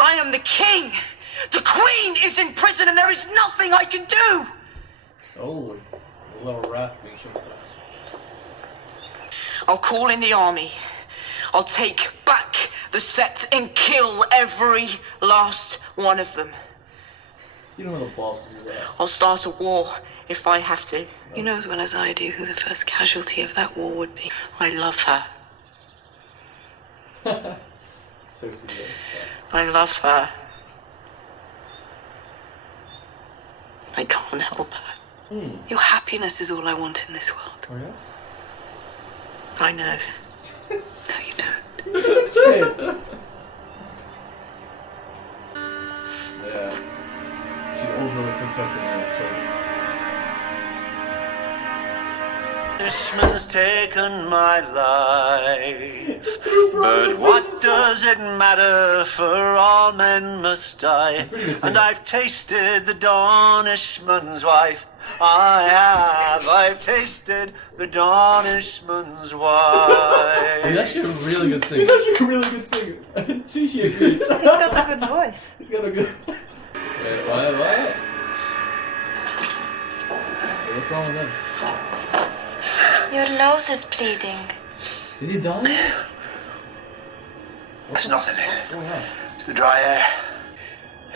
I am the king. The queen is in prison and there is nothing I can do. Oh, a little rat being shot. I'll call in the army. I'll take back the sept and kill every last one of them. You know the boss do that. I'll start a war if I have to. You know as well as I do who the first casualty of that war would be. I love her. Seriously, yeah. I love her. I can't help her. Your happiness is all I want in this world. Oh yeah? I know. No, you don't. Yeah. She's overly protective of her children. Punishment's taken my life, but what does it matter? For all men must die. And I've tasted the Dornishman's wife. I've tasted the Dornishman's wife. He's actually a really good singer. He's actually a really good singer. She agrees. He's got a good voice. He's got a good. Wait, what? What's wrong with him? Your nose is bleeding. Is he dying? There's nothing in it. What's going on? It's the dry air.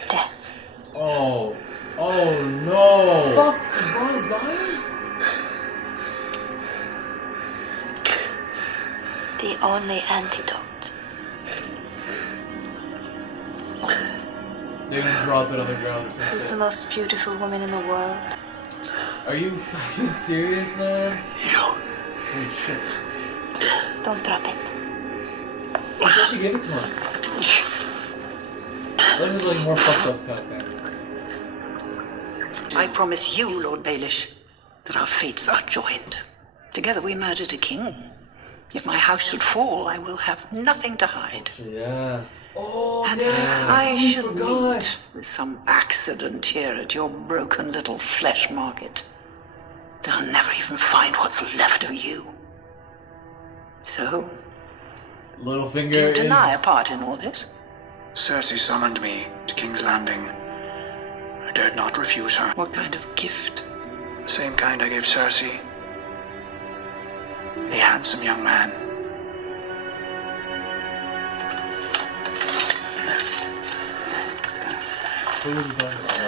Death. Oh. Oh no! Fuck! The boy is dying? The only antidote. They're gonna drop it on the ground or Who's the something. most beautiful woman in the world? Are you fucking serious, man? You. Holy shit. Don't drop it. Why can't she give it to him? That was like more fucked up kind of thing. I promise you, Lord Baelish, that our fates are joined. Together we murdered a king. If my house should fall, I will have nothing to hide. Yeah. Oh, And yeah. if I should forgot. meet with some accident here at your broken little flesh market, they'll never even find what's left of you. So, Littlefinger do you is... deny a part in all this? Cersei summoned me to King's Landing. I dared not refuse her. What kind of gift? The same kind I gave Cersei. A handsome young man. Who was he talking about?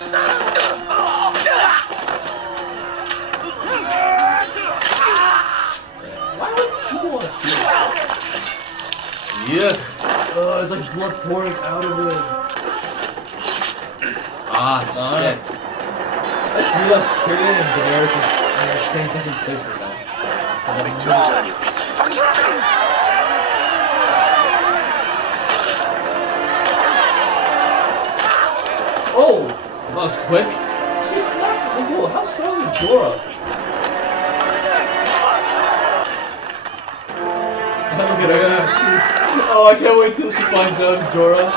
I don't know. Why would you want to see that? Yes! Oh, it's like blood pouring out of it. Ah, shit. Let's realize Tyrion and Daenerys is in the same fucking place right now. Oh! That was quick. She slapped the door. How strong is Jorah? Look at her. Oh, I can't wait till she finds out it's Jorah.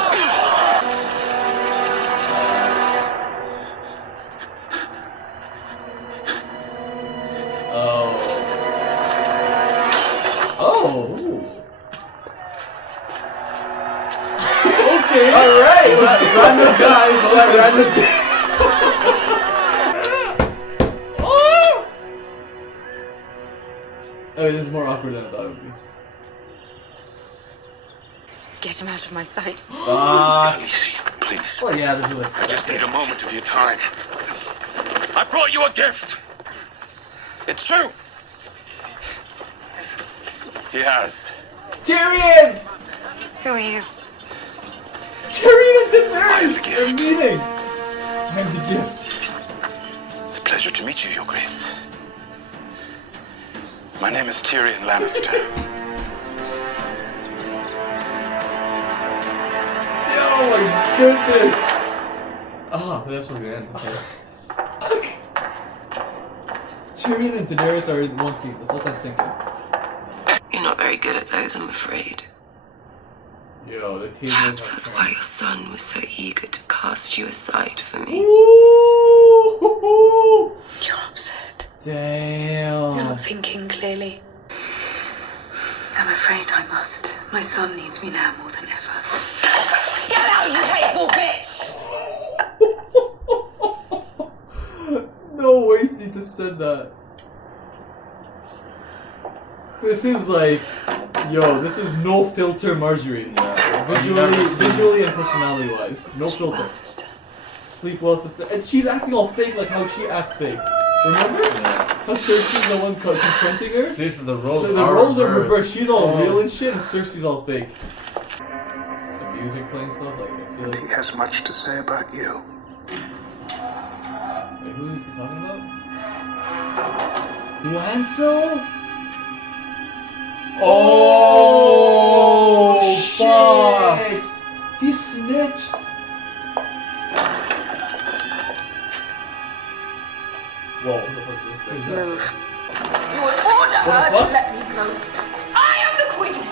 Oh. Oh. Okay. Alright. Random guy. Random guy. Oh! Oh, this is more awkward than I thought it would be. Get him out of my sight. Easy, please. Well, yeah, this is like... I just need a moment of your time. I brought you a gift. It's true. He has. Tyrion! Who are you? Tyrion and I am the Daenerys gift. are meeting! I'm the gift. It's a pleasure to meet you, Your Grace. My name is Tyrion Lannister. Oh my goodness! Ah, the episode's gonna end. Okay. Tyrion and Daenerys are in one scene. Let's let that sink in. You're not very good at those, I'm afraid. Yo, the team Perhaps that's why your son was so eager to cast you aside for me. Ooh! You're upset. Damn. You're not thinking clearly. I'm afraid I must. My son needs me now more than ever. you hateful bitch! No way she just said that. This is like, yo, this is no filter Marjorie. Visually and personality wise. No filter. Well, sister. Sleep well, sister. And she's acting all fake like how she acts fake. Remember? Yeah. How Cersei's the one confronting her? Seriously, the roles The are roles are reversed. reversed. She's all real and shit, and Cersei's all fake. The music playing stuff, like, I feel like... He has much to say about you. Wait, who is he talking about? Lancel? Oh, shit! He snitched! Whoa, what the fuck is this? Move. You will order her What? to let me go. I am the queen.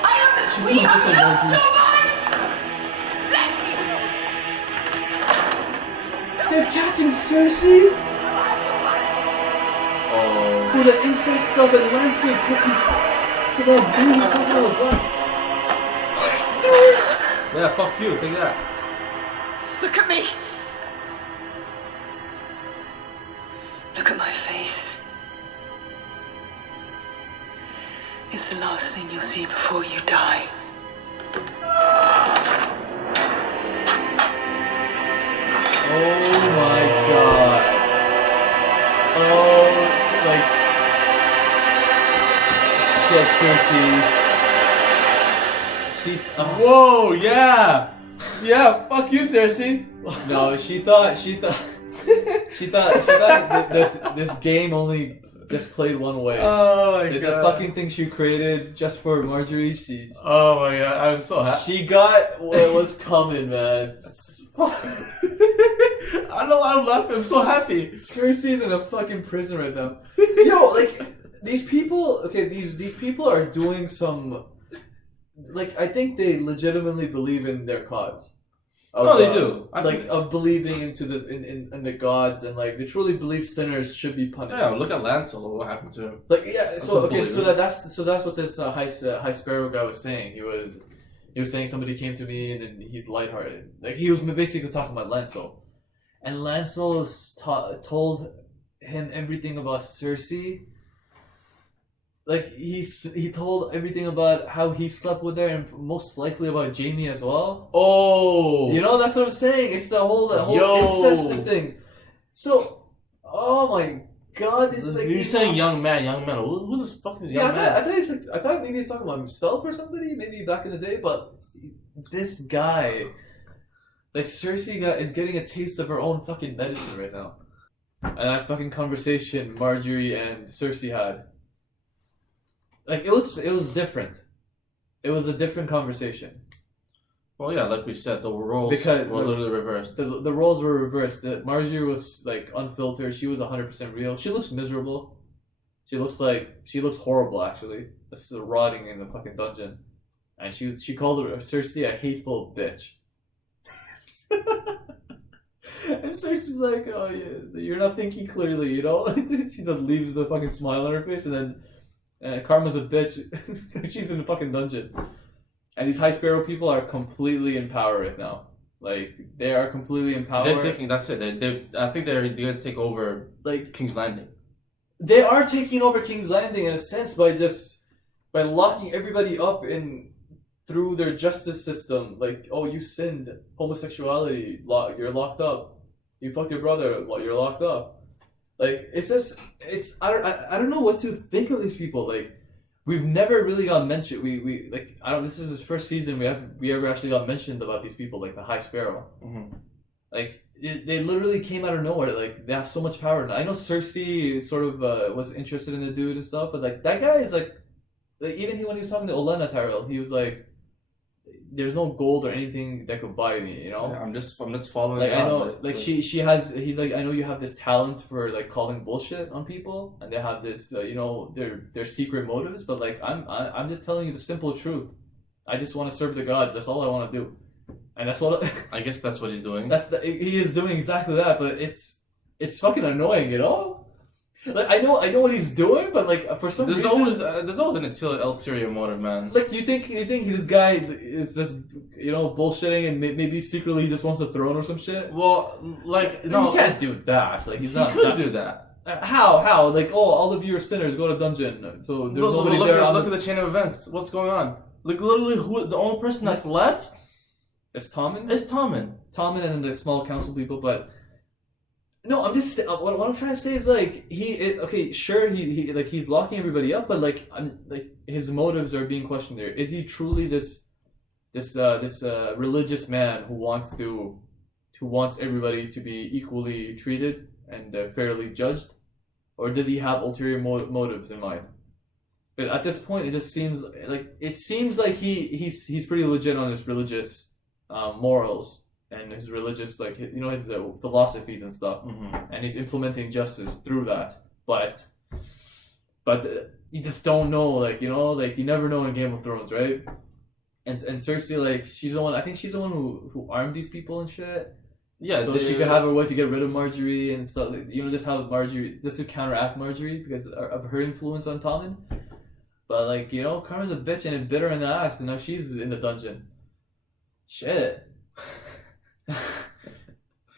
I am the She's queen not of just a the Marjorie. Let me go. They're catching Cersei? Oh. For the incest stuff and Lancel cooking. For that dude who's talking about his life. Yeah, fuck you. Take that. Look at me. Look at my face. It's the last thing you'll see before you die. Oh my god. Oh, like... Shit, Cersei. She... Whoa, yeah! Yeah, fuck you, Cersei. No, she thought this game only gets played one way. Oh my The god. fucking thing she created just for Marjorie, Oh my god, I'm so happy. she got what was coming, man. I don't know why I'm laughing, I'm so happy. Cersei's in a fucking prison right now. Yo, like these people. Okay, these people are doing some. Like, I think they legitimately believe in their cause. No, they do. I Like think- of believing into the in the gods, and like they truly believe sinners should be punished. Yeah, look at Lancel, what happened to him. Like yeah, so okay, so unbelievable. that's what this High Sparrow guy was saying. He was saying somebody came to me and then he's lighthearted. Like he was basically talking about Lancel, and Lancel told him everything about Cersei. Like he told everything about how he slept with her, and most likely about Jaime as well. Oh! You know, that's what I'm saying. It's the whole Yo. incest thing. So, oh my god, this is like He's saying young man. Who the fuck is Yeah, young man? I thought maybe he's talking about himself or somebody, maybe back in the day. But this guy, like Cersei, is getting a taste of her own fucking medicine right now. And that fucking conversation Marjorie and Cersei had. Like it was different. It was a different conversation. Well, yeah, like we said, the roles Because- were literally reversed. The roles were reversed. Marjorie was like unfiltered. She was 100% real. She looks miserable. She looks horrible actually. This is rotting in the fucking dungeon. And she called her Cersei a hateful bitch. And Cersei's like, oh yeah, you're not thinking clearly, you know? She just leaves the fucking smile on her face, and then Karma's a bitch. She's in the fucking dungeon. And these High Sparrow people are completely in power right now. Like, they are completely in power. They're thinking that's it. I think they're gonna take over Like, King's Landing. they are taking over King's Landing in a sense by locking everybody up through their justice system. Like, oh, you sinned, homosexuality, you're locked up. You fucked your brother, you're locked up. Like, I don't know what to think of these people. Like, we've never really got mentioned. This is the first season we ever actually got mentioned about these people, like the High Sparrow. Mm-hmm. Like, they literally came out of nowhere. Like, they have so much power now. I know Cersei sort of was interested in the dude and stuff, but like that guy is like even when he was talking to Olenna Tyrell, he was like, "There's no gold or anything that could buy me," you know. Yeah, I'm just following. Like, I around, know, like he's like, I know you have this talent for like calling bullshit on people, and they have this, their secret motives. But like, I'm just telling you the simple truth. I just want to serve the gods. That's all I want to do, and that's what I guess that's what he's doing. he is doing exactly that. But it's fucking annoying, you know. Like I know what he's doing, but like for some There's reason, always an ulterior motive, man. like you think this guy is just bullshitting and maybe secretly he just wants the throne or some shit. Well, like No, he can't do that. Like he's he not. could do that. How? Like all of you are sinners. Go to dungeon. So there's nobody look there. Look at the chain of events. What's going on? Like literally, the only person that's left It's Tommen. is Tommen. Tommen and then the small council people, but. No, I'm just what I'm trying to say is like he's locking everybody up, but like his motives are being questioned there. Is he truly this religious man who wants everybody to be equally treated and fairly judged, or does he have ulterior motives in mind? But at this point, it just seems like he's pretty legit on his religious morals. And his religious, his philosophies and stuff, and he's implementing justice through that. But you just don't know, you never know in Game of Thrones, right? And Cersei, she's the one. I think she's the one who armed these people and shit. Yeah, so she could have a way to get rid of Marjorie and stuff. Just have Marjorie just to counteract Marjorie because of her influence on Tommen. But Karma's a bitch and a bitter in the ass, and now she's in the dungeon. Shit.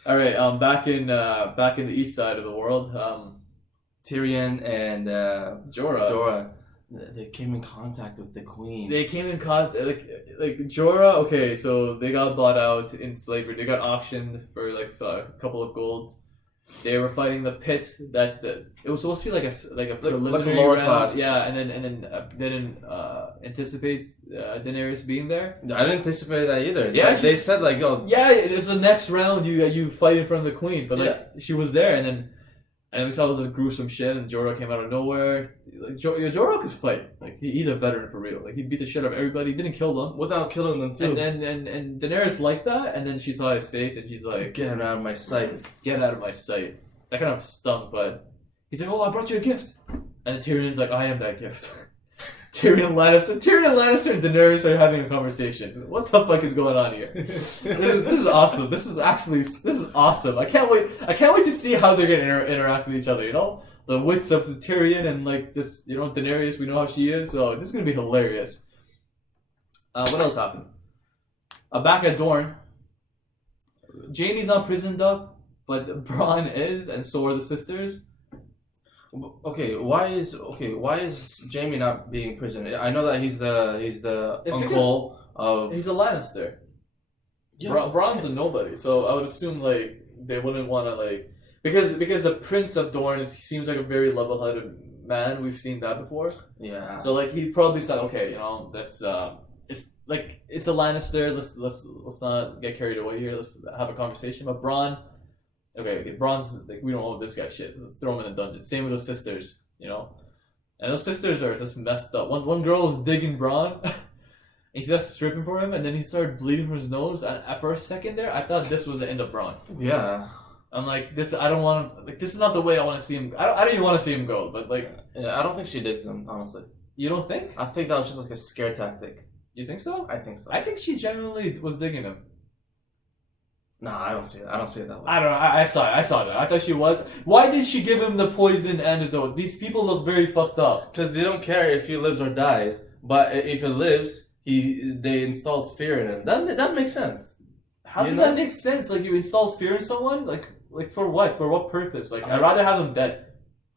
All right. Back in the east side of the world, Tyrion and Jorah. They came in contact with the queen. They came in contact like Jorah. Okay, so they got bought out in slavery. They got auctioned for a couple of gold. They were fighting the pit that it was supposed to be like a preliminary lower round. class. Yeah, and then they didn't anticipate Daenerys being there. I didn't anticipate that either. Yeah, they said yeah, it's the next round you fight in front of the queen, but she was there, and we saw it was this gruesome shit, and Jorah came out of nowhere. Jorah could fight. He's a veteran for real. He beat the shit out of everybody. He didn't kill them without killing them too. And Daenerys liked that, and then she saw his face, and she's like, "Get out of my sight! Get out of my sight!" That kind of stung, but he's like, "Oh, I brought you a gift," and Tyrion's like, "I am that gift." Tyrion Lannister and Daenerys are having a conversation. What the fuck is going on here? This is awesome. This is awesome. I can't wait to see how they're gonna interact with each other. The wits of Tyrion and Daenerys. We know how she is, so this is gonna be hilarious. What else happened? Back at Dorne, Jaime's not prisoned up, but Bronn is, and so are the sisters. Okay, why is Jaime not being imprisoned? I know that he's the uncle of. He's a Lannister. Yeah, Bronn's a nobody, so I would assume they wouldn't want to because the Prince of Dorne seems like a very level-headed man. We've seen that before. Yeah. So he probably said, okay, that's it's a Lannister. Let's not get carried away here. Let's have a conversation. But Bronn. Okay, Bronn's we don't owe this guy shit. Let's throw him in a dungeon. Same with those sisters, And those sisters are just messed up. One girl was digging Bronn, and she just stripping for him, and then he started bleeding from his nose. And for a second there, I thought this was the end of Bronn. Yeah. I'm like, this. I don't want to. This is not the way I want to see him. I don't even want to see him go. But yeah, I don't think she digs him. Honestly, you don't think? I think that was just a scare tactic. You think so? I think so. I think she genuinely was digging him. No, I don't see it. I don't see it that way. I don't know. I saw that. I thought she was. Why did she give him the poison antidote? These people look very fucked up. Because they don't care if he lives or dies. But if he lives, they installed fear in him. That makes sense. How does that make sense? You install fear in someone? Like for what? For what purpose? I'd rather have them dead.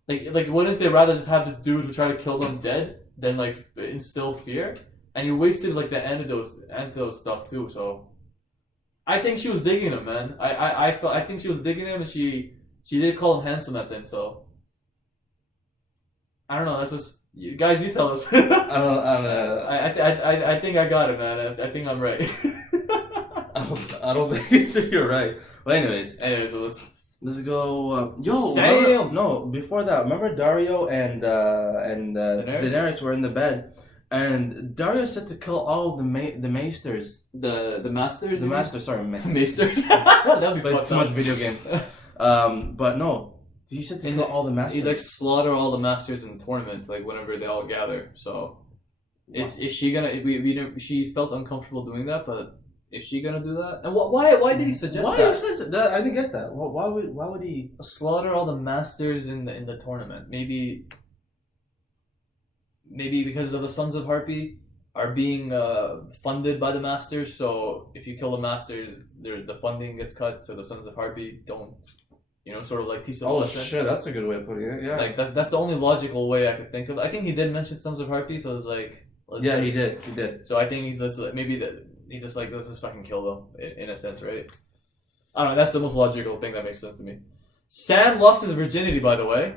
Wouldn't they rather just have this dude who tried to kill them dead than instill fear? And you wasted the antidote stuff too. So I think she was digging him, man. I think she was digging him, and she did call him handsome at the end. So I don't know. That's just you guys. You tell us. I don't know. I think I got it, man. I think I'm right. I don't think you're right. Well, anyways, so let's go. Sam. No, before that, remember Dario and Daenerys were in the bed, and Dario said to kill all the maesters. The masters. The masters. Sorry, maesters. That'd be too much video games. But no, he said to kill all the masters. He's slaughter all the masters in the tournament, whenever they all gather. So, is she gonna? She felt uncomfortable doing that, but Is she gonna do that? And why did he suggest Why that? he said that? I didn't get that. Why would he? Slaughter all the masters in the tournament. Maybe because of the Sons of Harpy are being funded by the masters. So if you kill the masters, the funding gets cut. So the Sons of Harpy don't, sort of like Tisa. Oh shit, that's a good way of putting it. Yeah. Like that's the only logical way I could think of. I think he did mention Sons of Harpy, so it's like. Yeah, he did. He did. So I think he's just like, maybe that he's just like, let's just fucking kill them in a sense, right? I don't know. That's the most logical thing that makes sense to me. Sam lost his virginity, by the way.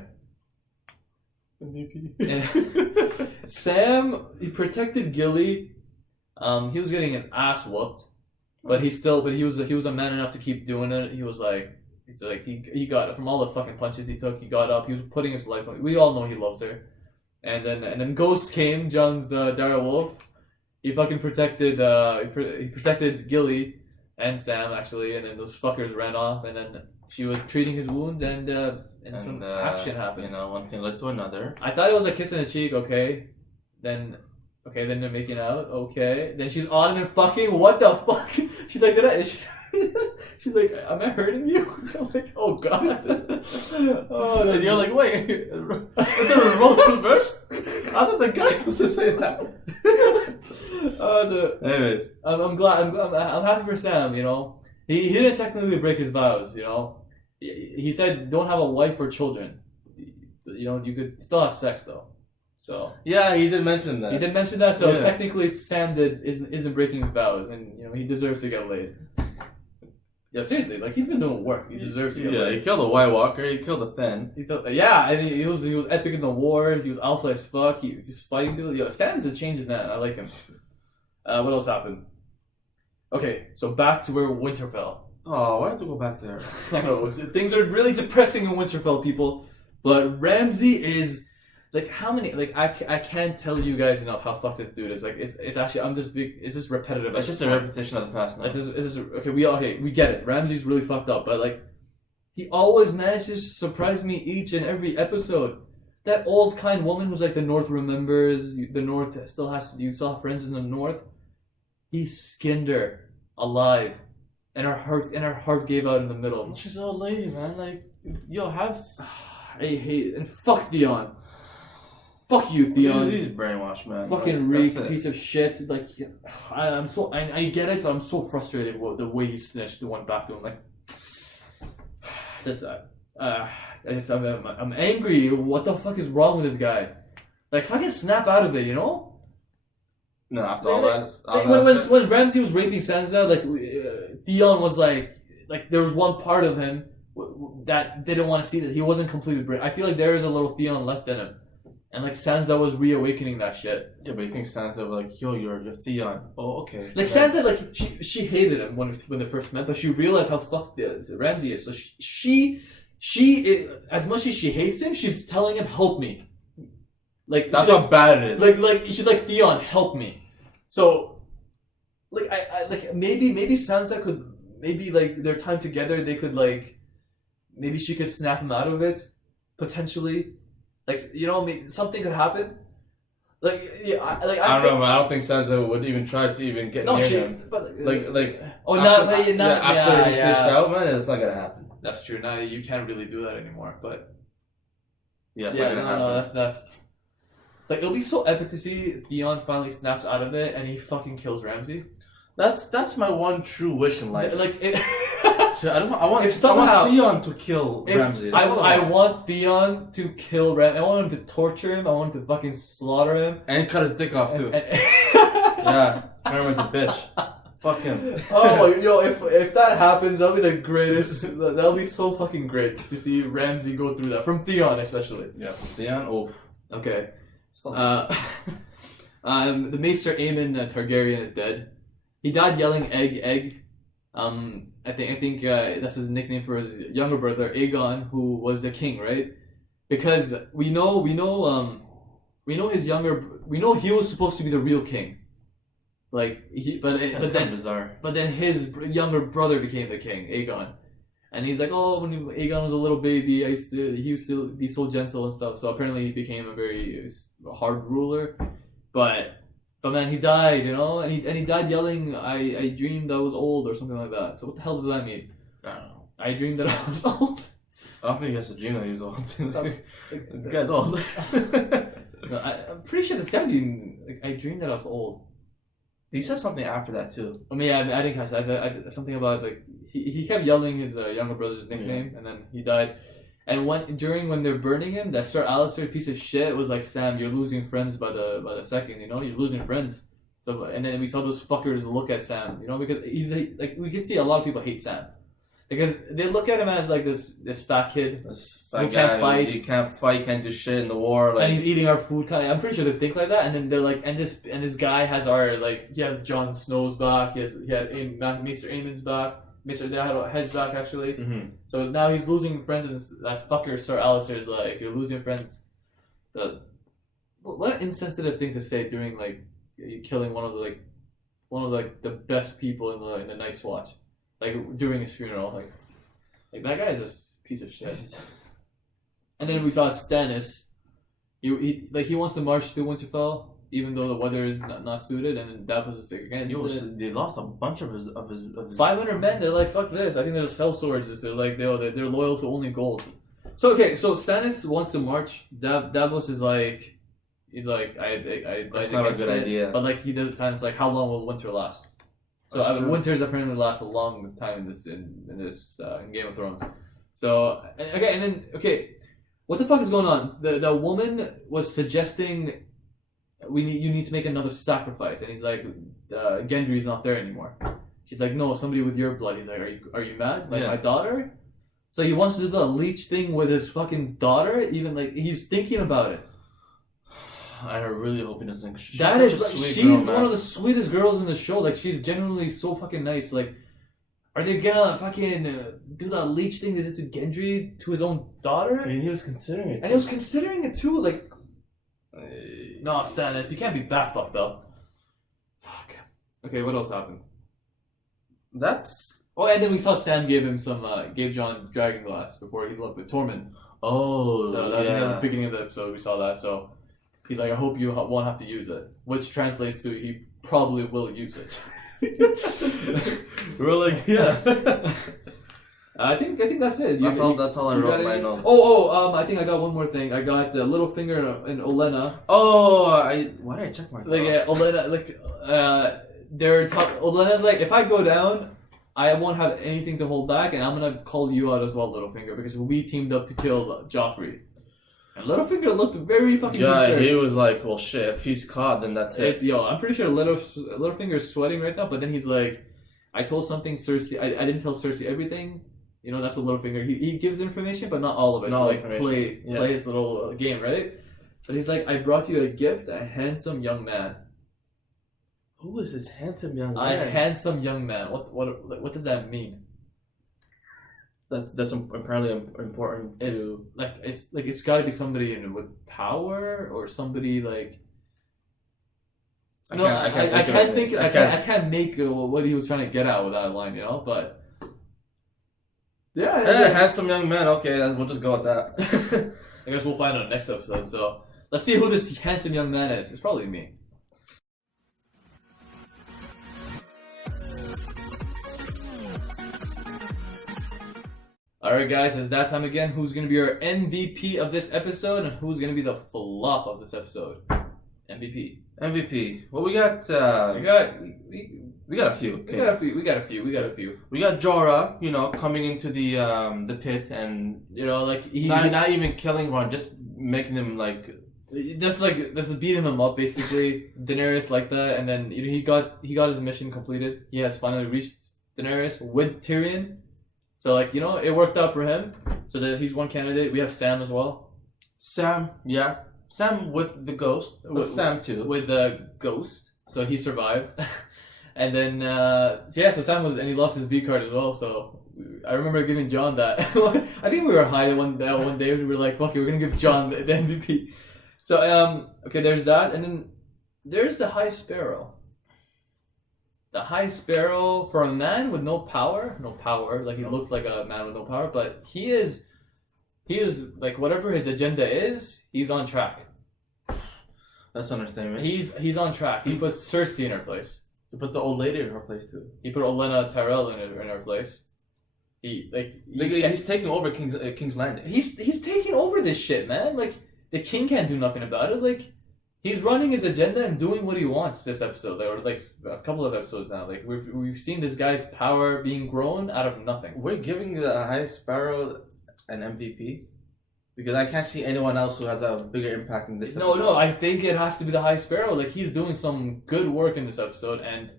Sam, he protected Gilly. He was getting his ass whooped, but he was a man enough to keep doing it. He got from all the fucking punches he took. He got up. He was putting his life on. We all know he loves her. And then Ghost came, Jung's Dara Wolf. He fucking protected he protected Gilly and Sam actually, and then those fuckers ran off, and then she was treating his wounds, and some action happened. One thing led to another. I thought it was a kiss in the cheek, okay. Then they're making out, okay. Then she's on him and fucking, what the fuck? She's like, she's like, am I hurting you? I'm like, oh god. Oh, And you're like, wait, is there a role reverse? I thought the guy was to say that. Anyways, I'm glad. I'm happy for Sam. He didn't technically break his vows. He said don't have a wife or children. You could still have sex though. So yeah, he did mention that. He did mention that. So yeah. technically, Sam isn't breaking his vows, and he deserves to get laid. Yeah, seriously, like he's been doing work. He deserves to get laid. Yeah, he killed a White Walker. He killed a Fen. And he was epic in the war. He was alpha as fuck. He was just fighting people. Yo, Sam's a change in that. I like him. What else happened? Okay, so back to where Winterfell. Oh, why have to go back there? I know things are really depressing in Winterfell, people. But Ramsay is like how many? Like I can't tell you guys enough how fucked this dude is. Like it's actually it's just repetitive. It's just a repetition of the past. Now. We get it. Ramsay's really fucked up, but like he always manages to surprise me each and every episode. That old kind woman who's like the North remembers. The North still you still have friends in the North. He skinned her alive, and her heart gave out in the middle. She's an old lady, man. Like you'll have. I hate and fuck Theon. Fuck you, Theon. He's brainwashed, man. Fucking reek, piece of shit. Like I get it, but I'm so frustrated with the way he snitched and went back to him. Like, I'm angry. What the fuck is wrong with this guy? Like, fucking snap out of it, No, after all that. When Ramsay was raping Sansa, like Theon was like there was one part of him that didn't want to see that he wasn't completely brave. I feel like there is a little Theon left in him, and like Sansa was reawakening that shit. Yeah, but you think Sansa was like, yo, you're Theon. Oh, okay. Like Sansa, like she hated him when they first met, but she realized how fucked Ramsay is. So she as much as she hates him, she's telling him, help me. Like that's how bad it is. Like she's like, Theon, help me. So, like I like maybe Sansa could like their time together they could like maybe she could snap him out of it potentially. Like something could happen. Like yeah, I don't know, man. I don't think Sansa would even try to even get near him. But after he snitched out, man, it's not gonna happen. That's true. Now you can't really do that anymore. But it's not gonna happen. That's like it'll be so epic to see Theon finally snaps out of it and he fucking kills Ramsay. That's my one true wish in life. Like so I want Theon to kill Ramsay. I want Theon to kill Ramsay. I want him to torture him. I want him to fucking slaughter him and cut his dick off too. Yeah, turn him into a bitch. Fuck him. Oh, yo, if that happens, that'll be the greatest. That'll be so fucking great to see Ramsay go through that from Theon, especially. Yeah, from Theon. Oh, okay. The Maester Aemon Targaryen is dead. He died yelling "egg, egg." I think that's his nickname for his younger brother Aegon, who was the king, right? Because we know he was supposed to be the real king. Like but then his younger brother became the king, Aegon. And he's like, oh, when Aegon was a little baby, he used to be so gentle and stuff. So apparently he became a very hard ruler. But But man, he died, you know, and he died yelling, "I dreamed I was old" or something like that. So what the hell does that mean? I don't know. I dreamed that I was old. I don't think he has to dream that he was old. The guy's old. No, I'm pretty sure this guy be like, I dreamed that I was old. He said something after that too. I mean, I didn't catch that. I something about like he kept yelling his younger brother's nickname, and then he died. And when they're burning him, that Sir Alistair piece of shit was like, "Sam, you're losing friends by the second. You know, you're losing friends." So and then we saw those fuckers look at Sam, you know, because he's like we can see a lot of people hate Sam because they look at him as like this fat kid. Who can't fight. He can't fight. Can't do shit in the war. Like, and he's eating our food. Kind of. I'm pretty sure they think like that. And then they're like, and this guy has our like he has Jon Snow's back. He had Maester Aemon's back. They had Head's back actually. Mm-hmm. So now he's losing friends, and that fucker Sir Alistair is like, you're losing friends. What an insensitive thing to say during like you killing one of the best people in the Night's Watch, like during his funeral. Like that guy is just a piece of shit. And then we saw Stannis. He wants to march through Winterfell, even though the weather is not suited, and then Davos is against it. They lost a bunch of his 500 men. They're like, fuck this. I think they're sell swords. They're like they're loyal to only gold. So okay, so Stannis wants to march. Davos is like, he's like, That's not a good idea. But like he does it. Stannis like, how long will winter last? So winters apparently last a long time in this in Game of Thrones. So what the fuck is going on? The woman was suggesting you need to make another sacrifice, and he's like, Gendry's not there anymore. She's like, no, somebody with your blood. He's like, are you mad? Like my daughter? So he wants to do the leech thing with his fucking daughter. Even like he's thinking about it. I really hope he doesn't. She's one of the sweetest girls in the show. Like she's genuinely so fucking nice. Like. Are they gonna fucking do that leech thing they did to Gendry to his own daughter? I mean, he was considering it. And he was considering it too, like... No, Stannis, you can't be that fucked up. Fuck. Okay, what else happened? Oh, and then we saw Sam gave Jon Dragonglass before he left with Tormund. Oh, so that was the beginning of the episode, we saw that, so... He's like, I hope you won't have to use it. Which translates to, he probably will use it. We're like, yeah. I think that's it. That's all I wrote in my notes. I think I got one more thing. I got Littlefinger and Olenna. Why did I check my phone? Olenna, Olenna's like, if I go down, I won't have anything to hold back, and I'm gonna call you out as well, Littlefinger, because we teamed up to kill Joffrey. And Littlefinger looked very fucking concerned. He was like, well shit, if he's caught, then that's it. I'm pretty sure Littlefinger's sweating right now, but then he's like, I told something Cersei, I didn't tell Cersei everything. You know, that's what Littlefinger, he gives information, but not all of it. Not to like play his little game, right? But he's like, I brought you a gift, a handsome young man. Who is this handsome young man? A handsome young man. What does that mean? That's apparently important to it's got to be somebody with power or somebody like. I can't make what he was trying to get at with that line, you know. But yeah, handsome young man. Okay, we'll just go with that. I guess we'll find out next episode. So let's see who this handsome young man is. It's probably me. Alright guys, it's that time again. Who's going to be our MVP of this episode and who's going to be the flop of this episode? MVP. Well, we got a few. Okay. We got a few. We got Jorah, you know, coming into the pit and you know, like not even killing one, just making him like just beating them up basically. Daenerys like that, and then he got his mission completed. He has finally reached Daenerys with Tyrion. So, like, you know, it worked out for him. So that he's one candidate. We have Sam as well. Sam with the ghost. Sam too. With the ghost. So he survived. And then, so Sam he lost his V card as well. So I remember giving Jon that. I think we were high one day. We were like, fuck it, we're going to give Jon the MVP. So, okay, there's that. And then there's the High Sparrow. The High Sparrow, for a man with no power, like he looked like a man with no power, but he is like whatever his agenda is, he's on track. That's understatement. He's on track. He put Cersei in her place. He put the old lady in her place too. He put Olenna Tyrell in her place. He's taking over King's Landing. He's taking over this shit, man. Like the king can't do nothing about it. Like he's running his agenda and doing what he wants this episode, or like a couple of episodes now. Like we've seen this guy's power being grown out of nothing. We're giving the High Sparrow an MVP because I can't see anyone else who has a bigger impact in this episode. No, I think it has to be the High Sparrow. Like he's doing some good work in this episode, and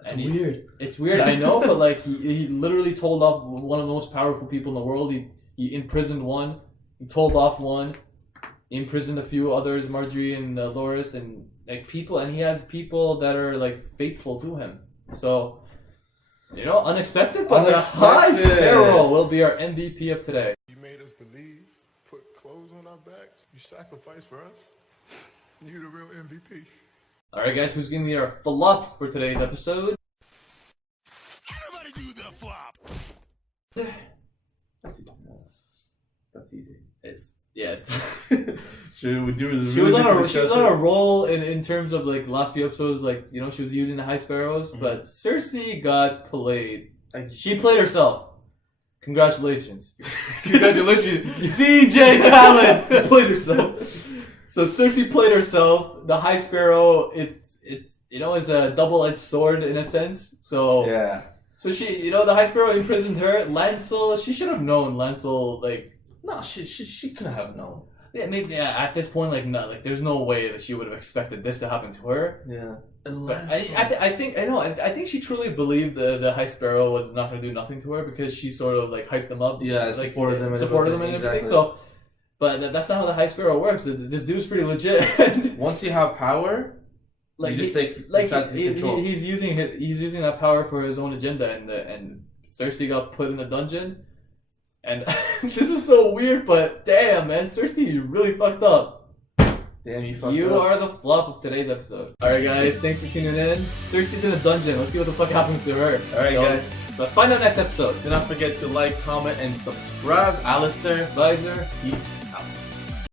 it's weird. It's weird, I know, but like he literally told off one of the most powerful people in the world. He imprisoned one. He told off one. He imprisoned a few others, Marjorie and Loras, and like people, and he has people that are like faithful to him. So, unexpected, but the High Sparrow will be our MVP of today. You made us believe, put clothes on our backs, you sacrificed for us. You the real MVP. Alright guys, who's gonna be our flop for today's episode? Everybody do the flop. That's easy. She was on a roll in terms of like last few episodes, like she was using the High Sparrows, but Cersei got played. She played herself. Congratulations. DJ Khaled played herself. So Cersei played herself. The High Sparrow, it's is a double-edged sword in a sense. So yeah. So she, the High Sparrow imprisoned her. Lancel, she should have known. Lancel, like, no, she could have known. Yeah, maybe. Yeah, at this point, there's no way that she would have expected this to happen to her. Yeah. I think she truly believed the High Sparrow was not going to do nothing to her because she sort of like hyped them up. Yeah, supported them and everything. Exactly. So, but that's not how the High Sparrow works. This dude's pretty legit. Once you have power, you just decide to take control. He's using that power for his own agenda, and Cersei got put in a dungeon. And this is so weird, but damn, man, Cersei, you really fucked up. Damn, you fucked up. You are the flop of today's episode. Alright guys, thanks for tuning in. Cersei's in a dungeon. Let's see what the fuck happens to her. Alright guys, let's find out next episode. Do not forget to like, comment, and subscribe. Alistair, Visor, peace.